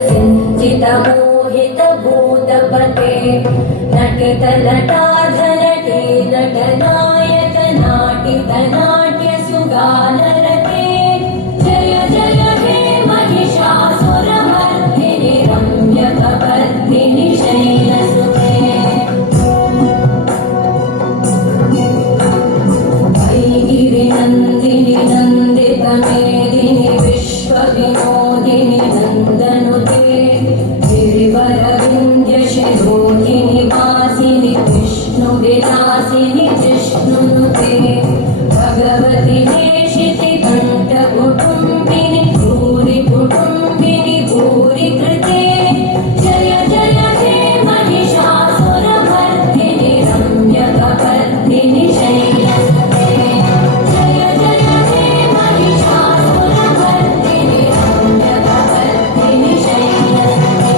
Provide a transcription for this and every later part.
सिञ्चितमोहितभूतपते नटितलटाधरटे नटनायक नाटितनाट्यसुगानरते जय जय हे महिषासुरमर्दिनि रम्यकपर्दिनि शैलसुते वैगिरिनन्दिनि नन्दितमेदिनि विश्वविनोदिनि नन्दनुते गिरिवरविन्द्यशिरोहिणि वासिनि विष्णुविलासिनि जिष्णुनुते भगवति देशिति कण्ठकुटुम्बिनि भूरि कुटुम्बिनि भूरि कृते जय जय हे महिषासुरमर्दिनि रम्यकपर्दिनि शैलसुते जय जय हे महिषासुरमर्दिनि रम्यकपर्दिनि शैलसुते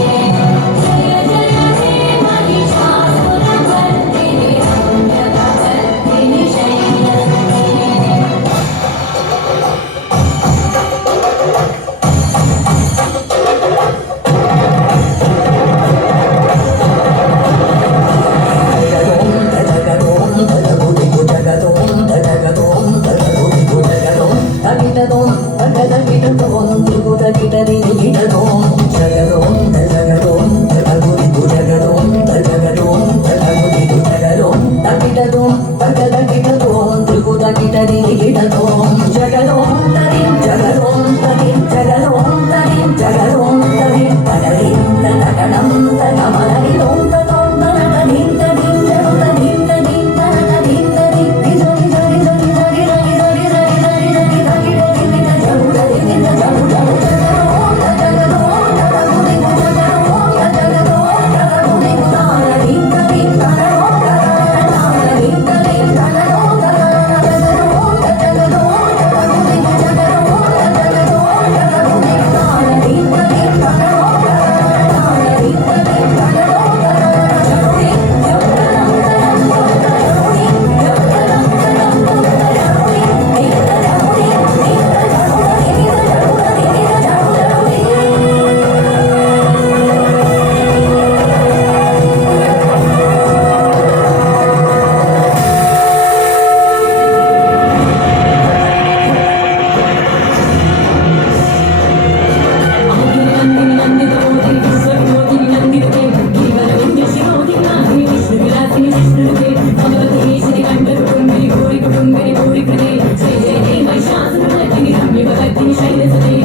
जय जय हे महिषासुरमर्दिनि रम्यकपर्दिनि शैलसुते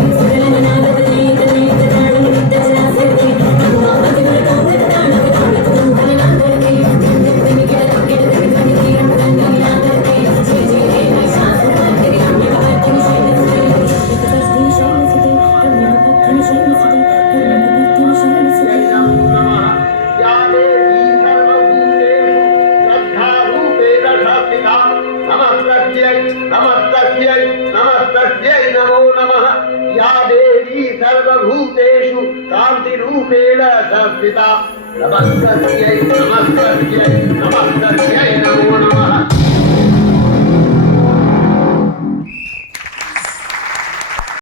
नमस्तस्यै नमो नमः या देवी सर्वभूतेषु कान्तिरूपेण संस्थिता नमस्तस्यै नमो नमः